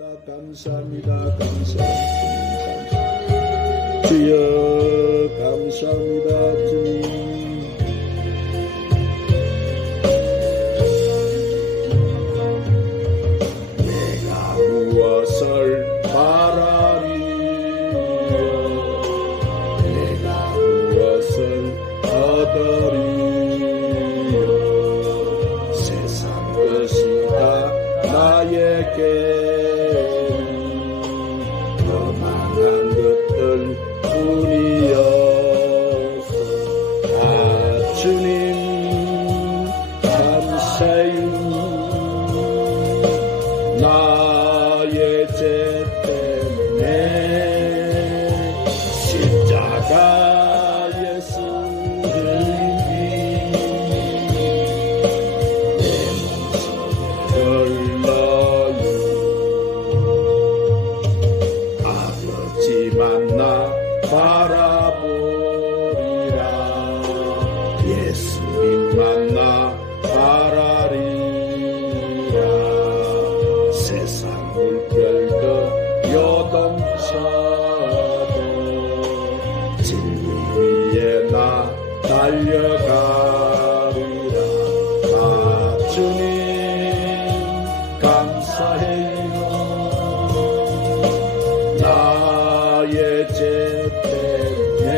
감사합니다. 감사합니다. 주여 감사합니다. 주님 내가 무엇을 바라리요 내가 무엇을 얻으리요 세상 것이 다 나에게 너만한 것들 뿐이었어. 아 주님 감사해요. 나의 죄 때문에 십자가에 쓰임이 내 몸속에 흘러요. 아버지 만나 바라보리라 예수님 만나 바라리라 세상 물결도 요동쳐도 진리 위에 나 달려가리라. 아 주님 감사해요. 나의 죄 때문에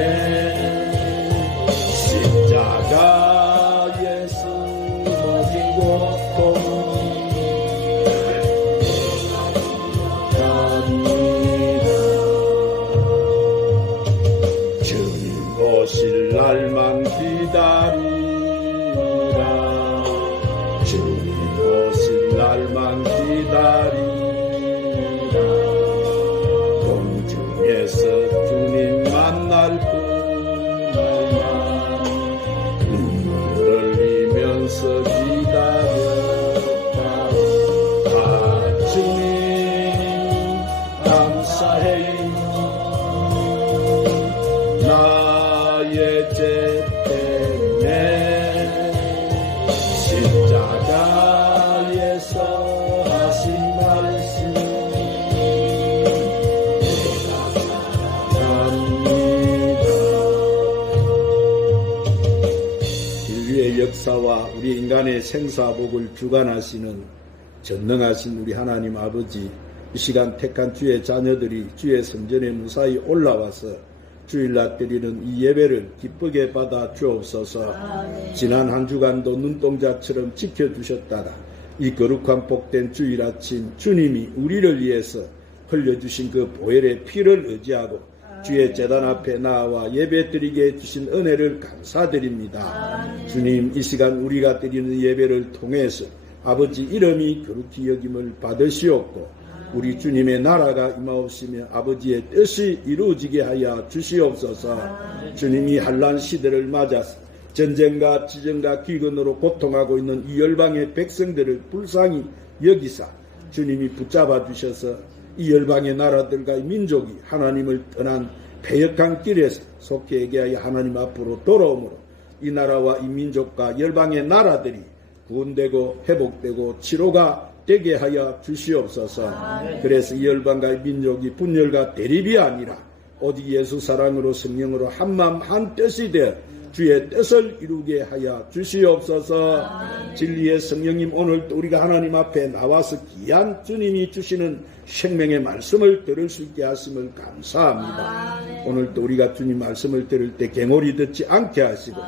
십자가에 쓰러진 고통 갑니다. 주님 오실 날만 기다리라. 주님 오실 날만 기다리라. 공중에서 주님 만날 그날만 눈물 흘리면서 기다렸다. 아 주님 감사해요. 나의 죄 때문에 십자가에서 하신 말씀 내가 사랑합니다. 인류의 역사와 우리 인간의 생사복을 주관하시는 전능하신 우리 하나님 아버지, 이 시간 택한 주의 자녀들이 주의 성전에 무사히 올라와서 주일날 드리는 이 예배를 기쁘게 받아 주옵소서. 지난 한 주간도 눈동자처럼 지켜주셨다가 이 거룩한 복된 주일 아침 주님이 우리를 위해서 흘려주신 그 보혈의 피를 의지하고 주의 제단 앞에 나와 예배드리게 해주신 은혜를 감사드립니다. 주님, 이 시간 우리가 드리는 예배를 통해서 아버지 이름이 거룩히 여김을 받으시옵고 우리 주님의 나라가 임하옵시며 아버지의 뜻이 이루어지게 하여 주시옵소서. 주님이 환난 시대를 맞아서 전쟁과 지정과 기근으로 고통하고 있는 이 열방의 백성들을 불쌍히 여기사 주님이 붙잡아 주셔서 이 열방의 나라들과 이 민족이 하나님을 떠난 패역한 길에서 속히 하여 하나님 앞으로 돌아오므로 이 나라와 이 민족과 열방의 나라들이 구원되고 회복되고 치료가 되게 하여 주시옵소서. 그래서 이 열방과 이 민족이 분열과 대립이 아니라 오직 예수 사랑으로 성령으로 한마음 한뜻이 되어 주의 뜻을 이루게 하여 주시옵소서. 진리의 성령님, 오늘도 우리가 하나님 앞에 나와서 귀한 주님이 주시는 생명의 말씀을 들을 수 있게 하심을 감사합니다. 오늘도 우리가 주님 말씀을 들을 때 갱홀이 듣지 않게 하시고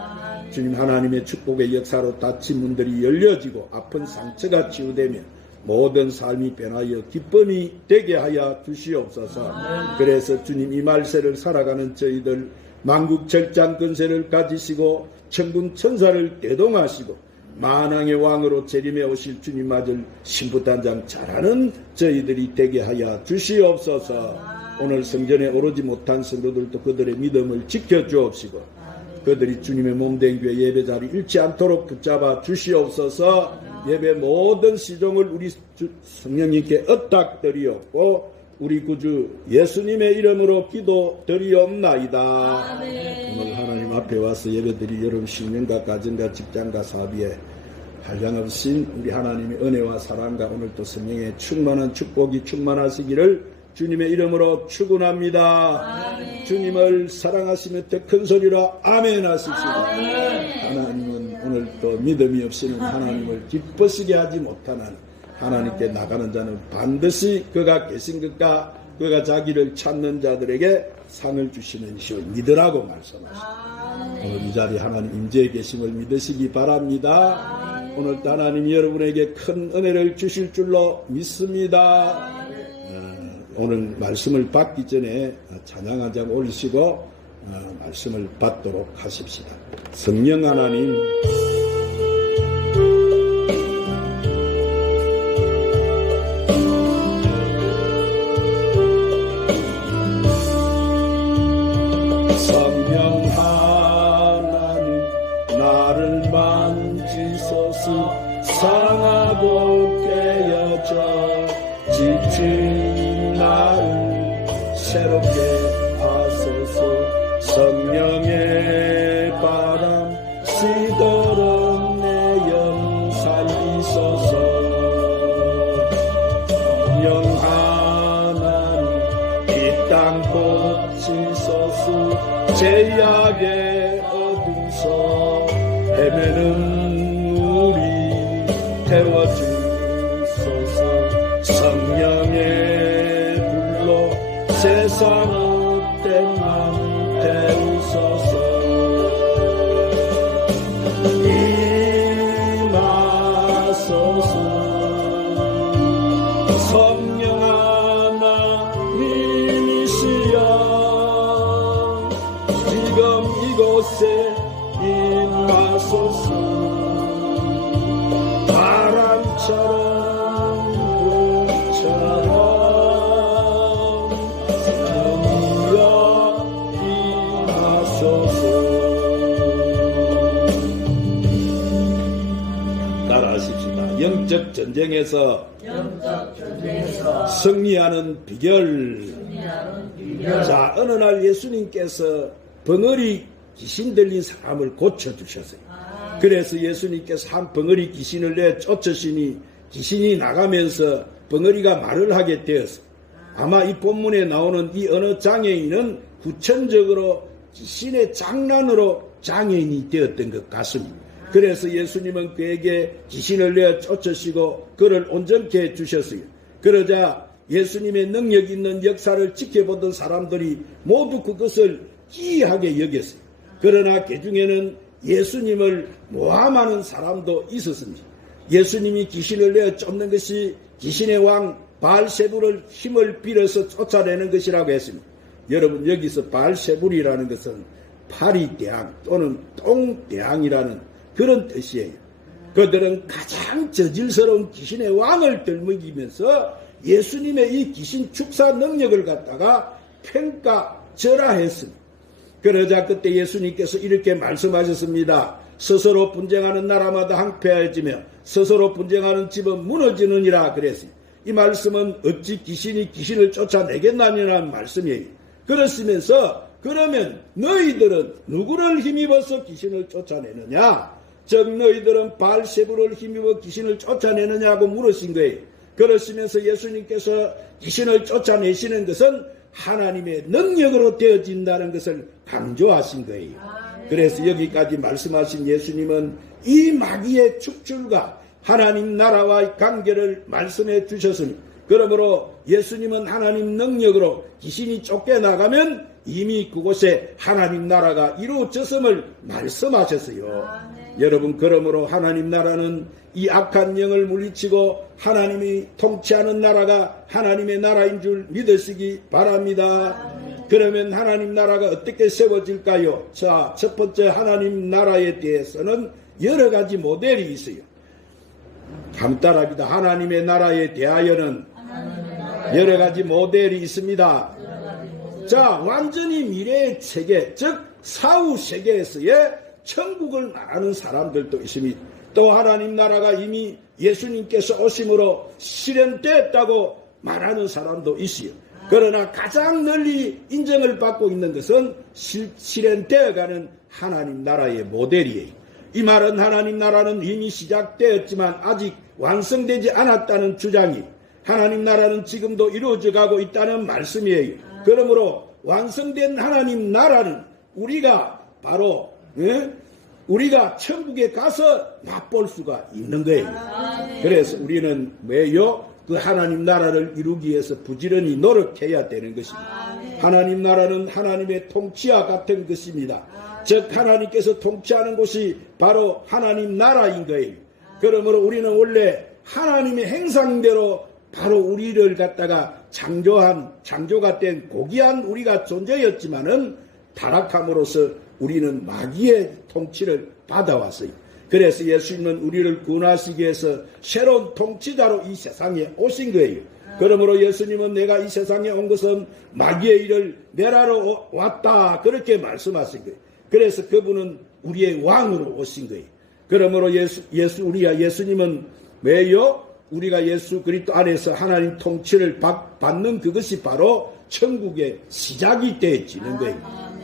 주님 하나님의 축복의 역사로 닫힌 문들이 열려지고 아픈 상처가 치유되며 모든 삶이 변하여 기쁨이 되게 하여 주시옵소서. 그래서 주님 이 말세를 살아가는 저희들 만국 절장 근세를 가지시고 천군 천사를 대동하시고 만왕의 왕으로 재림해 오실 주님 맞을 신부단장 잘하는 저희들이 되게 하여 주시옵소서. 오늘 성전에 오르지 못한 성도들도 그들의 믿음을 지켜주옵시고 그들이 주님의 몸된 교회 예배 자리 잃지 않도록 붙잡아 주시옵소서. 예배 모든 시종을 우리 성령님께 엇닥드리옵고 우리 구주 예수님의 이름으로 기도드리옵나이다. 오늘 하나님 앞에 와서 예배드릴 여러분 신명과 가정과 직장과 사업에 한량없인 우리 하나님의 은혜와 사랑과 오늘도 성령의 충만한 축복이 충만하시기를 주님의 이름으로 축원합니다. 아멘. 주님을 사랑하시며 더 큰 소리로 아멘 하십시오. 하나님은 오늘도 믿음이 없이는 하나님을 기쁘시게 하지 못하는 하나님께 나가는 자는 반드시 그가 계신 것과 그가 자기를 찾는 자들에게 상을 주시는 이심을 믿으라고 말씀하십니다. 오늘 이 자리에 하나님 임재에 계심을 믿으시기 바랍니다. 오늘도 하나님이 여러분에게 큰 은혜를 주실 줄로 믿습니다. 오늘 말씀을 받기 전에 찬양 한 장 올리시고 말씀을 받도록 하십시다. 성령 하나님, 성령 하나님 나를 만지소서. 사랑하고 깨어져 지친 나를 새롭게 하소서. 성령의 바람 시도록 내 영 살리소서. 성령 하나님 이 땅 고치소서. 죄악의 어둠서 헤매는 우리 태워주소서. 성령의 불로 세상 헛된 맘 태우소서. 임하소서. 성령 하나님이시여 지금 이곳에 임하소서. 바람처럼 불처럼 스며 임하소서. 따라하십시다. 영적 전쟁에서 승리하는 비결. 자, 어느 날 예수님께서 벙어리 귀신 들린 사람을 고쳐주셨어요. 그래서 예수님께서 한 벙어리 귀신을 내쫓으시니 귀신이 나가면서 벙어리가 말을 하게 되었어. 아마 이 본문에 나오는 이 어느 장애인은 후천적으로 귀신의 장난으로 장애인이 되었던 것 같습니다. 그래서 예수님은 그에게 귀신을 내쫓으시고 그를 온전케 해주셨어요. 그러자 예수님의 능력 있는 역사를 지켜보던 사람들이 모두 그것을 기이하게 여겼어요. 그러나 그 중에는 예수님을 모함하는 사람도 있었습니다. 예수님이 귀신을 내어 쫓는 것이 귀신의 왕 바알세불을 힘을 빌어서 쫓아내는 것이라고 했습니다. 여러분, 여기서 바알세불이라는 것은 파리대왕 또는 똥대왕이라는 그런 뜻이에요. 그들은 가장 저질스러운 귀신의 왕을 들먹이면서 예수님의 이 귀신 축사 능력을 갖다가 평가절하했습니다. 그러자 그때 예수님께서 이렇게 말씀하셨습니다. 스스로 분쟁하는 나라마다 항폐해지며 스스로 분쟁하는 집은 무너지느니라 그랬어요. 이 말씀은 어찌 귀신이 귀신을 쫓아내겠나니라는 말씀이에요. 그렇으면서 그러면 너희들은 누구를 힘입어서 귀신을 쫓아내느냐? 즉 너희들은 바알세불을 힘입어 귀신을 쫓아내느냐고 물으신 거예요. 그러시면서 예수님께서 귀신을 쫓아내시는 것은 하나님의 능력으로 되어진다는 것을 강조하신 거예요. 그래서 여기까지 말씀하신 예수님은 이 마귀의 축출과 하나님 나라와의 관계를 말씀해 주셨으니, 그러므로 예수님은 하나님 능력으로 귀신이 쫓겨나가면 이미 그곳에 하나님 나라가 이루어졌음을 말씀하셨어요. 여러분, 그러므로 하나님 나라는 이 악한 영을 물리치고 하나님이 통치하는 나라가 하나님의 나라인 줄 믿으시기 바랍니다. 그러면 하나님 나라가 어떻게 세워질까요? 자, 첫 번째 하나님 나라에 대해서는 여러 가지 모델이 있어요. 간단합니다. 하나님의 나라에 대하여는 여러 가지 모델이 있습니다. 자, 완전히 미래의 세계, 즉 사후 세계에서의 천국을 말하는 사람들도 있습니다. 또 하나님 나라가 이미 예수님께서 오심으로 실현됐다고 말하는 사람도 있어요. 그러나 가장 널리 인정을 받고 있는 것은 실현되어가는 하나님 나라의 모델이에요. 이 말은 하나님 나라는 이미 시작되었지만 아직 완성되지 않았다는 주장이 하나님 나라는 지금도 이루어져 가고 있다는 말씀이에요. 그러므로 완성된 하나님 나라는 우리가 바로 우리가 천국에 가서 맛볼 수가 있는 거예요. 그래서 우리는 왜요? 그 하나님 나라를 이루기 위해서 부지런히 노력해야 되는 것입니다. 하나님 나라는 하나님의 통치와 같은 것입니다. 즉 하나님께서 통치하는 곳이 바로 하나님 나라인 거예요. 그러므로 우리는 원래 하나님의 행상대로 바로 우리를 갖다가 창조가 된 고귀한 우리가 존재였지만은 타락함으로써 우리는 마귀의 통치를 받아왔어요. 그래서 예수님은 우리를 구원하시기 위해서 새로운 통치자로 이 세상에 오신 거예요. 그러므로 예수님은 내가 이 세상에 온 것은 마귀의 일을 멸하러 왔다 그렇게 말씀하신 거예요. 그래서 그분은 우리의 왕으로 오신 거예요. 그러므로 예수님은 왜요? 우리가 예수 그리스도 안에서 하나님 통치를 받는 그것이 바로 천국의 시작이 되어지는 거예요.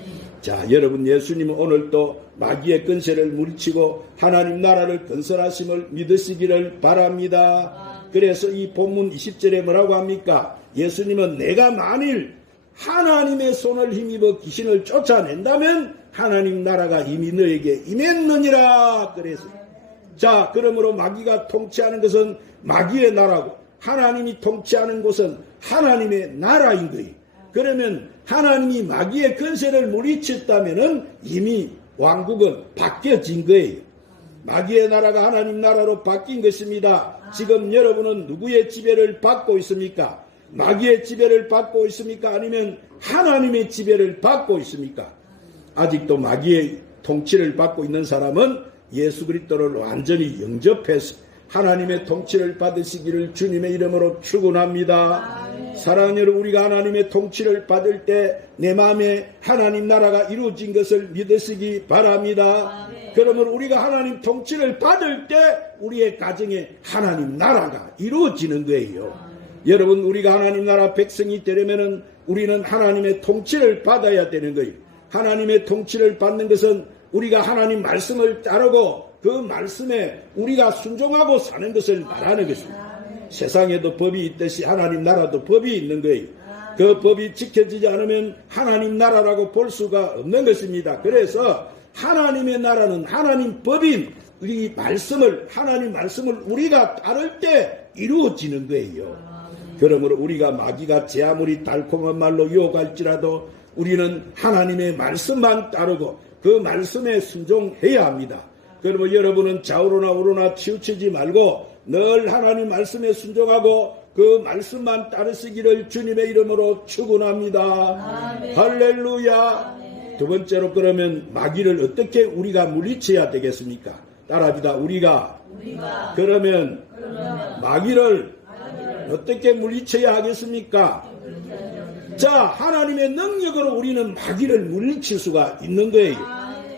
자, 여러분, 예수님은 오늘도 마귀의 권세를 물리치고 하나님 나라를 건설하심을 믿으시기를 바랍니다. 그래서 이 본문 20절에 뭐라고 합니까? 예수님은 내가 만일 하나님의 손을 힘입어 귀신을 쫓아낸다면 하나님 나라가 이미 너에게 임했느니라. 그래서 자, 그러므로 마귀가 통치하는 것은 마귀의 나라고 하나님이 통치하는 곳은 하나님의 나라인 거예요. 그러면 하나님이 마귀의 권세를 물리쳤다면은 이미 왕국은 바뀌어진 거예요. 마귀의 나라가 하나님 나라로 바뀐 것입니다. 지금 여러분은 누구의 지배를 받고 있습니까? 마귀의 지배를 받고 있습니까? 아니면 하나님의 지배를 받고 있습니까? 아직도 마귀의 통치를 받고 있는 사람은 예수 그리스도를 완전히 영접해서 하나님의 통치를 받으시기를 주님의 이름으로 축원합니다. 사랑하는 여러분, 우리가 하나님의 통치를 받을 때 내 마음에 하나님 나라가 이루어진 것을 믿으시기 바랍니다. 그러면 우리가 하나님 통치를 받을 때 우리의 가정에 하나님 나라가 이루어지는 거예요. 여러분, 우리가 하나님 나라 백성이 되려면 우리는 하나님의 통치를 받아야 되는 거예요. 하나님의 통치를 받는 것은 우리가 하나님 말씀을 따르고 그 말씀에 우리가 순종하고 사는 것을 말하는 것입니다. 세상에도 법이 있듯이 하나님 나라도 법이 있는 거예요. 그 법이 지켜지지 않으면 하나님 나라라고 볼 수가 없는 것입니다. 그래서 하나님의 나라는 하나님 법인 우리 말씀을 하나님 말씀을 우리가 따를 때 이루어지는 거예요. 그러므로 우리가 마귀가 제 아무리 달콤한 말로 유혹할지라도 우리는 하나님의 말씀만 따르고 그 말씀에 순종해야 합니다. 그러면 여러분은 좌우로나 우로나 치우치지 말고 늘 하나님 말씀에 순종하고 그 말씀만 따르시기를 주님의 이름으로 축원합니다. 할렐루야. 두 번째로 그러면 마귀를 어떻게 우리가 물리쳐야 되겠습니까? 따라합니다. 우리가 그러면 마귀를 어떻게 물리쳐야 하겠습니까? 자, 하나님의 능력으로 우리는 마귀를 물리칠 수가 있는 거예요.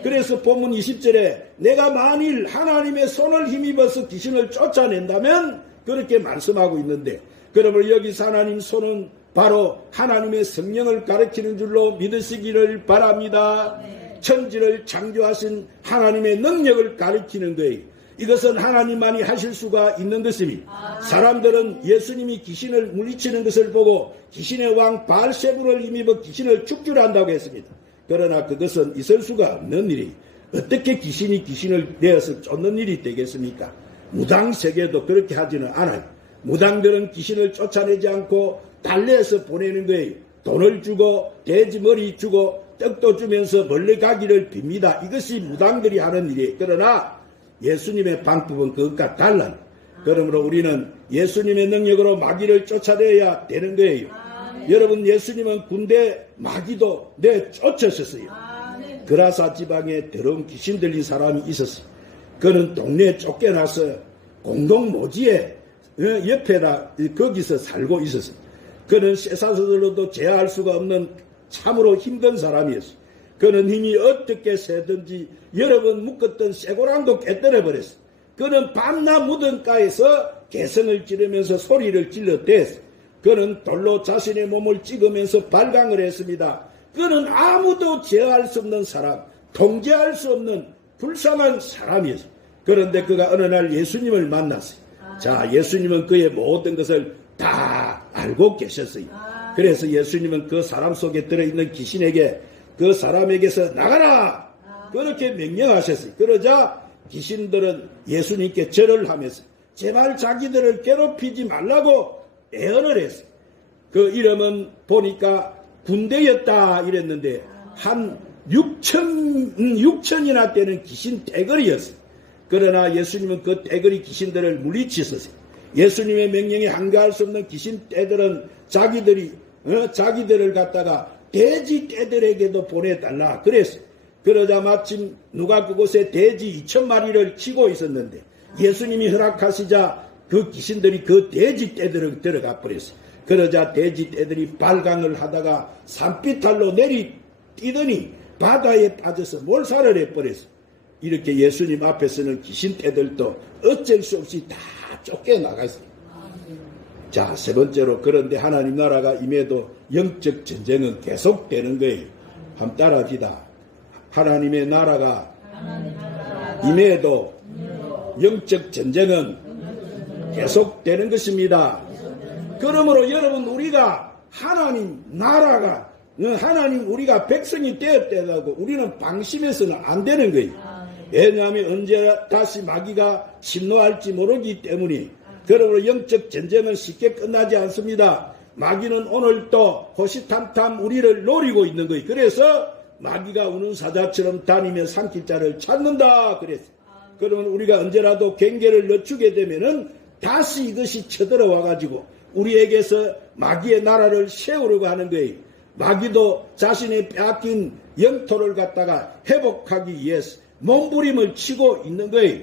그래서 본문 20절에 내가 만일 하나님의 손을 힘입어서 귀신을 쫓아낸다면 그렇게 말씀하고 있는데, 그러면 여기서 하나님 손은 바로 하나님의 성령을 가르치는 줄로 믿으시기를 바랍니다. 천지를 창조하신 하나님의 능력을 가르치는 거예요. 이것은 하나님만이 하실 수가 있는 것입니다. 사람들은 예수님이 귀신을 물리치는 것을 보고 귀신의 왕 바알세불을 힘입어 귀신을 축출한다고 했습니다. 그러나 그것은 있을 수가 없는 일이 어떻게 귀신이 귀신을 내어서 쫓는 일이 되겠습니까? 무당세계도 그렇게 하지는 않아요. 무당들은 귀신을 쫓아내지 않고 달래서 보내는 거예요. 돈을 주고 돼지 머리 주고 떡도 주면서 멀리 가기를 빕니다. 이것이 무당들이 하는 일이에요. 그러나 예수님의 방법은 그것과 달라요. 그러므로 우리는 예수님의 능력으로 마귀를 쫓아내야 되는 거예요. 여러분, 예수님은 군대 마귀도 내쫓으셨어요. 그라사 지방에 더러운 귀신 들린 사람이 있었어요. 그는 동네에 쫓겨나서 공동모지에 옆에다 거기서 살고 있었어요. 그는 쇠사슬로도 제어할 수가 없는 참으로 힘든 사람이었어요. 그는 힘이 어떻게 세든지 여러 번 묶었던 쇠고랑도 깨뜨려 버렸어요. 그는 밤낮 무덤가에서 개성을 지르면서 소리를 질러댔어요. 그는 돌로 자신의 몸을 찍으면서 발광을 했습니다. 그는 아무도 제어할 수 없는 사람, 통제할 수 없는 불쌍한 사람이었어요. 그런데 그가 어느 날 예수님을 만났어요. 자, 예수님은 그의 모든 것을 다 알고 계셨어요. 그래서 예수님은 그 사람 속에 들어있는 귀신에게 그 사람에게서 나가라! 그렇게 명령하셨어요. 그러자 귀신들은 예수님께 절을 하면서 제발 자기들을 괴롭히지 말라고 애언을 했어요. 그 이름은 보니까 군대였다 이랬는데 한 6천이나 되는 귀신 떼거리였어요. 그러나 예수님은 그 떼거리 귀신들을 물리치셨어요. 예수님의 명령에 한가할 수 없는 귀신 떼들은 자기들을 갖다가 돼지 떼들에게도 보내달라 그랬어요. 그러자 마침 누가 그곳에 돼지 2,000마리를 치고 있었는데 예수님이 허락하시자 그 귀신들이 그 돼지 떼들을 들어가 버렸어요. 그러자 돼지 떼들이 발광을 하다가 산비탈로 뛰더니 바다에 빠져서 몰살을 해버렸어요. 이렇게 예수님 앞에서는 귀신 떼들도 어쩔 수 없이 다 쫓겨나갔어요. 자, 세 번째로 그런데 하나님 나라가 임해도 영적 전쟁은 계속되는 거예요. 한번 따라합시다. 하나님의 나라가 임해도 영적 전쟁은 계속되는 것입니다. 그러므로 여러분 우리가 하나님 나라가 하나님 우리가 백성이 되었다고 우리는 방심해서는 안 되는 거예요. 왜냐하면 언제 다시 마귀가 침노할지 모르기 때문에 그러므로 영적 전쟁은 쉽게 끝나지 않습니다. 마귀는 오늘도 호시탐탐 우리를 노리고 있는 거예요. 그래서 마귀가 우는 사자처럼 다니며 삼킬 자를 찾는다 그랬어요. 그러면 우리가 언제라도 경계를 늦추게 되면은 다시 이것이 쳐들어와 가지고 우리에게서 마귀의 나라를 세우려고 하는 거예요. 마귀도 자신의 빼앗긴 영토를 갖다가 회복하기 위해서 몸부림을 치고 있는 거예요.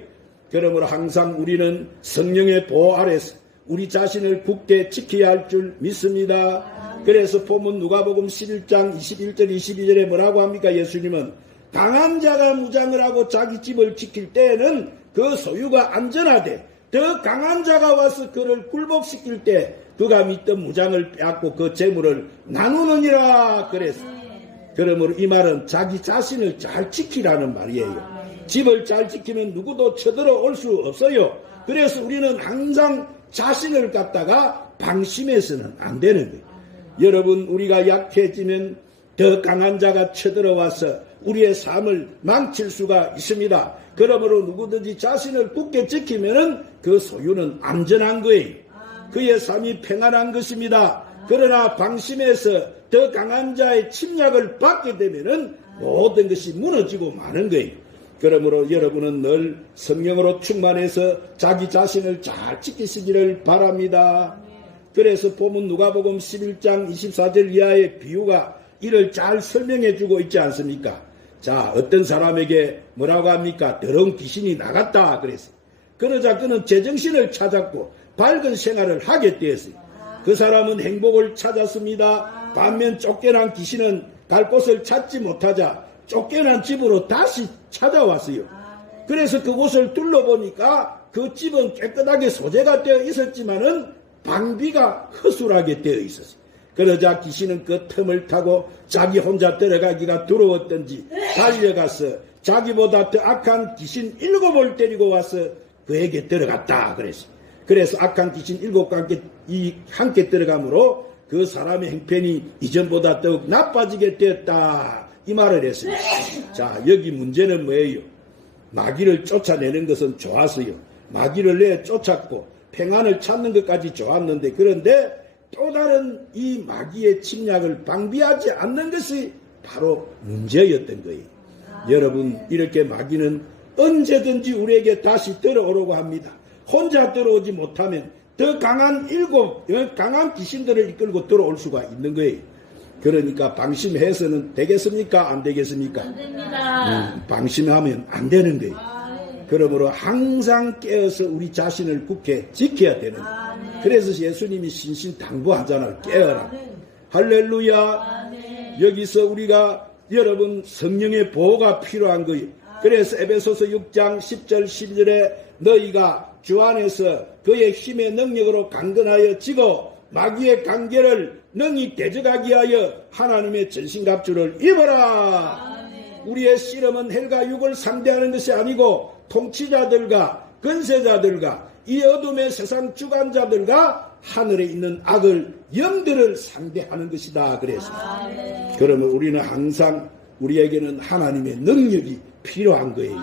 그러므로 항상 우리는 성령의 보호 아래서 우리 자신을 굳게 지켜야 할 줄 믿습니다. 그래서 보면 누가복음 11장 21절 22절에 뭐라고 합니까? 예수님은 강한 자가 무장을 하고 자기 집을 지킬 때에는 그 소유가 안전하되 더 강한 자가 와서 그를 굴복시킬 때 그가 믿던 무장을 빼앗고 그 재물을 나누느니라 그랬어요. 그러므로 이 말은 자기 자신을 잘 지키라는 말이에요. 집을 잘 지키면 누구도 쳐들어올 수 없어요. 그래서 우리는 항상 자신을 갖다가 방심해서는 안 되는 거예요. 여러분 우리가 약해지면 더 강한 자가 쳐들어와서 우리의 삶을 망칠 수가 있습니다. 그러므로 누구든지 자신을 굳게 지키면은 그 소유는 안전한 거예요. 그의 삶이 평안한 것입니다. 그러나 방심해서 더 강한 자의 침략을 받게 되면은 모든 것이 무너지고 마는 거예요. 그러므로 여러분은 늘 성령으로 충만해서 자기 자신을 잘 지키시기를 바랍니다. 그래서 보면 누가복음 11장 24절 이하의 비유가 이를 잘 설명해 주고 있지 않습니까? 자, 어떤 사람에게 뭐라고 합니까? 더러운 귀신이 나갔다 그랬어요. 그러자 그는 제정신을 찾았고 밝은 생활을 하게 되었어요. 그 사람은 행복을 찾았습니다. 반면 쫓겨난 귀신은 갈 곳을 찾지 못하자 쫓겨난 집으로 다시 찾아왔어요. 그래서 그곳을 둘러보니까 그 집은 깨끗하게 소재가 되어 있었지만은 방비가 허술하게 되어 있었어요. 그러자 귀신은 그 틈을 타고 자기 혼자 들어가기가 두려웠던지 달려가서 자기보다 더 악한 귀신 7을 데리고 와서 그에게 들어갔다 그랬어요. 그래서 악한 귀신 7과 함께 들어가므로 그 사람의 형편이 이전보다 더욱 나빠지게 되었다 이 말을 했습니다. 자, 여기 문제는 뭐예요? 마귀를 쫓아내는 것은 좋았어요. 마귀를 내쫓았고 평안을 찾는 것까지 좋았는데 그런데 또 다른 이 마귀의 침략을 방비하지 않는 것이 바로 문제였던 거예요. 여러분 이렇게 마귀는 언제든지 우리에게 다시 들어오려고 합니다. 혼자 들어오지 못하면 더 강한 강한 귀신들을 이끌고 들어올 수가 있는 거예요. 그러니까 방심해서는 되겠습니까? 안 되겠습니까? 안 됩니다. 방심하면 안 되는 거예요. 그러므로 항상 깨어서 우리 자신을 굳게 지켜야 되는 거예요. 그래서 예수님이 신신당부하잖아요. 깨어라. 할렐루야. 여기서 우리가 여러분 성령의 보호가 필요한 거예요. 그래서 에베소서 6장 10절 12절에 너희가 주 안에서 그의 힘의 능력으로 강건하여 지고 마귀의 관계를 능히 대적하기 위하여 하나님의 전신갑주를 입어라. 우리의 씨름은 헬과 육을 상대하는 것이 아니고 통치자들과 권세자들과 이 어둠의 세상 주관자들과 하늘에 있는 악을 영들을 상대하는 것이다 그랬습니다. 그러면 우리는 항상 우리에게는 하나님의 능력이 필요한 거예요.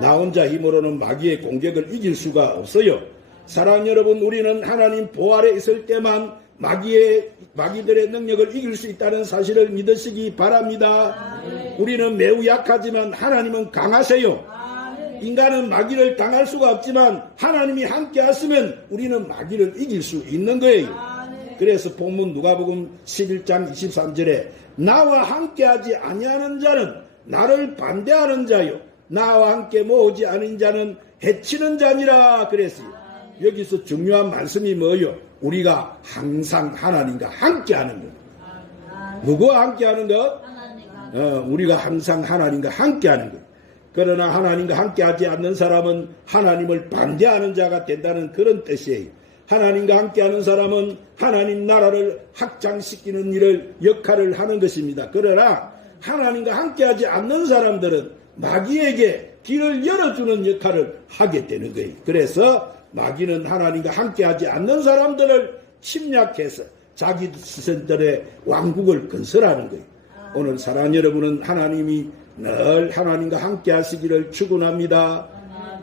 나 혼자 힘으로는 마귀의 공격을 이길 수가 없어요. 사랑하는 여러분, 우리는 하나님 보호 아래 있을 때만 마귀들의 능력을 이길 수 있다는 사실을 믿으시기 바랍니다. 우리는 매우 약하지만 하나님은 강하세요. 인간은 마귀를 당할 수가 없지만 하나님이 함께 하시면 우리는 마귀를 이길 수 있는 거예요. 그래서 본문 누가복음 11장 23절에 나와 함께하지 아니하는 자는 나를 반대하는 자요 나와 함께 모으지 않은 자는 해치는 자니라 그랬어요. 여기서 중요한 말씀이 뭐예요? 우리가 항상 하나님과 함께하는 것. 누구와 함께하는 것? 우리가 항상 하나님과 함께하는 것. 그러나 하나님과 함께하지 않는 사람은 하나님을 반대하는 자가 된다는 그런 뜻이에요. 하나님과 함께하는 사람은 하나님 나라를 확장시키는 역할을 하는 것입니다. 그러나 하나님과 함께하지 않는 사람들은 마귀에게 길을 열어주는 역할을 하게 되는 거예요. 그래서 마귀는 하나님과 함께하지 않는 사람들을 침략해서 자기 스스로의 왕국을 건설하는 거예요. 오늘 사랑하는 여러분은 하나님이 늘 하나님과 함께 하시기를 축원합니다.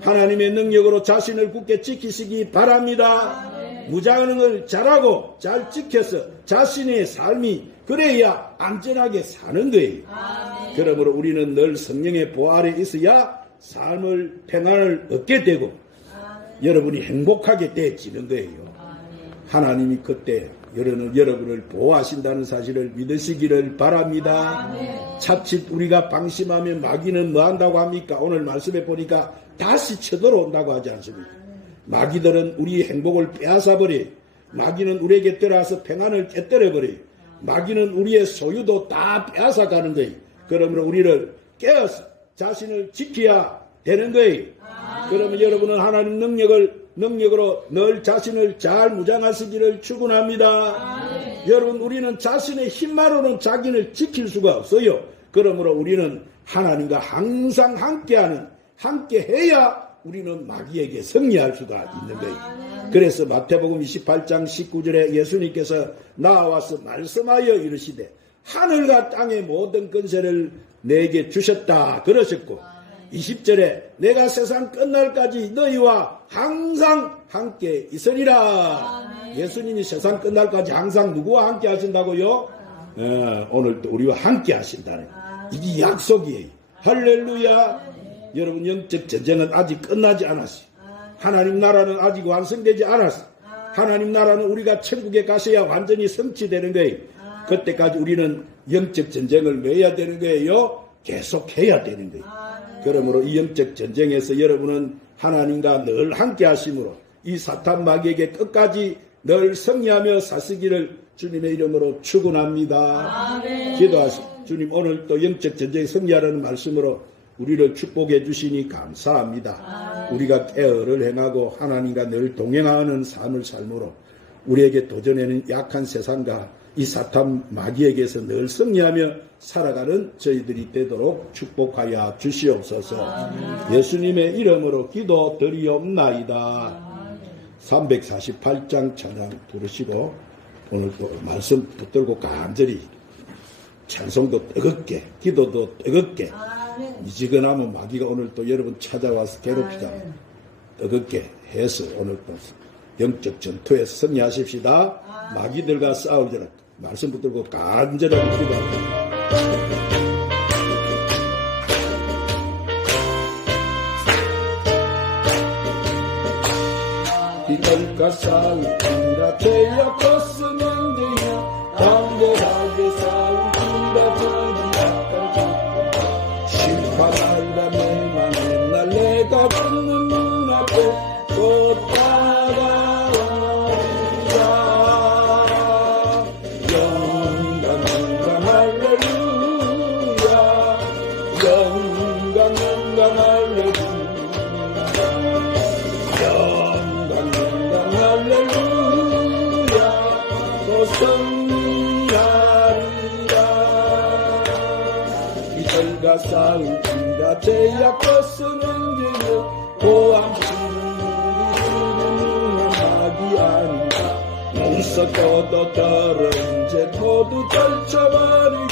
하나님의 능력으로 자신을 굳게 지키시기 바랍니다. 무장을 잘하고 잘 지켜서 자신의 삶이 그래야 안전하게 사는 거예요. 그러므로 우리는 늘 성령의 보호 아래 있어야 삶을 평안을 얻게 되고 여러분이 행복하게 되어지는 거예요. 하나님이 그때 여러분을 보호하신다는 사실을 믿으시기를 바랍니다. 자칫 우리가 방심하면 마귀는 뭐 한다고 합니까? 오늘 말씀해 보니까 다시 쳐들어온다고 하지 않습니까? 마귀들은 우리의 행복을 빼앗아버려요. 마귀는 우리에게 들어와서 평안을 깨뜨려버려요. 마귀는 우리의 소유도 다 빼앗아가는 거예요. 그러므로 우리를 깨어서 자신을 지켜야 되는 거예요. 그러면 여러분은 하나님 능력으로 늘 자신을 잘 무장하시기를 축원합니다. 여러분, 우리는 자신의 힘만으로는 자기를 지킬 수가 없어요. 그러므로 우리는 하나님과 항상 함께해야 우리는 마귀에게 승리할 수가 있는 거예요. 그래서 마태복음 28장 19절에 예수님께서 나와서 말씀하여 이르시되 하늘과 땅의 모든 권세를 내게 주셨다 그러셨고 20절에 내가 세상 끝날까지 너희와 항상 함께 있으리라. 예수님이 세상 끝날까지 항상 누구와 함께 하신다고요? 오늘도 우리와 함께 하신다는 이게 약속이에요. 할렐루야. 여러분, 영적 전쟁은 아직 끝나지 않았어요. 하나님 나라는 아직 완성되지 않았어요. 하나님 나라는 우리가 천국에 가셔야 완전히 성취되는 거예요. 그때까지 우리는 영적 전쟁을 매야 되는 거예요. 계속해야 되는 거예요. 그러므로 이 영적 전쟁에서 여러분은 하나님과 늘 함께 하심으로 이 사탄 마귀에게 끝까지 늘 승리하며 사시기를 주님의 이름으로 축원합니다. 기도하시오. 주님, 오늘 또 영적 전쟁에 승리하라는 말씀으로 우리를 축복해 주시니 감사합니다. 우리가 깨어를 행하고 하나님과 늘 동행하는 삶을 삶으로 우리에게 도전하는 약한 세상과 이 사탄 마귀에게서 늘 승리하며 살아가는 저희들이 되도록 축복하여 주시옵소서. 예수님의 이름으로 기도드리옵나이다. 348장 찬양 부르시고 오늘 또 말씀 붙들고 간절히 찬송도 뜨겁게 기도도 뜨겁게 미지근하면 마귀가 오늘 또 여러분 찾아와서 괴롭히다 뜨겁게 해서 오늘 또 영적 전투에 승리하십시다. 마귀들과 싸우리라. 말씀 붙들고 간절하게 기도합니다. 이들과 싸우리라. 죄야 컸으면 되냐 담대하게 싸우리라. 저리야 심판하려면 만날 내가 붙는 눈앞에 곧 다가오리라. 영광 할렐루야. 영광 할렐루야. 할렐루야. 또 승리하리라. 이들과 우리가 싸울지라 제약 벗어는 길을 고함치는 우리 하기 아닌가 눈 썩어도 더러운 제 모두 떨쳐버리고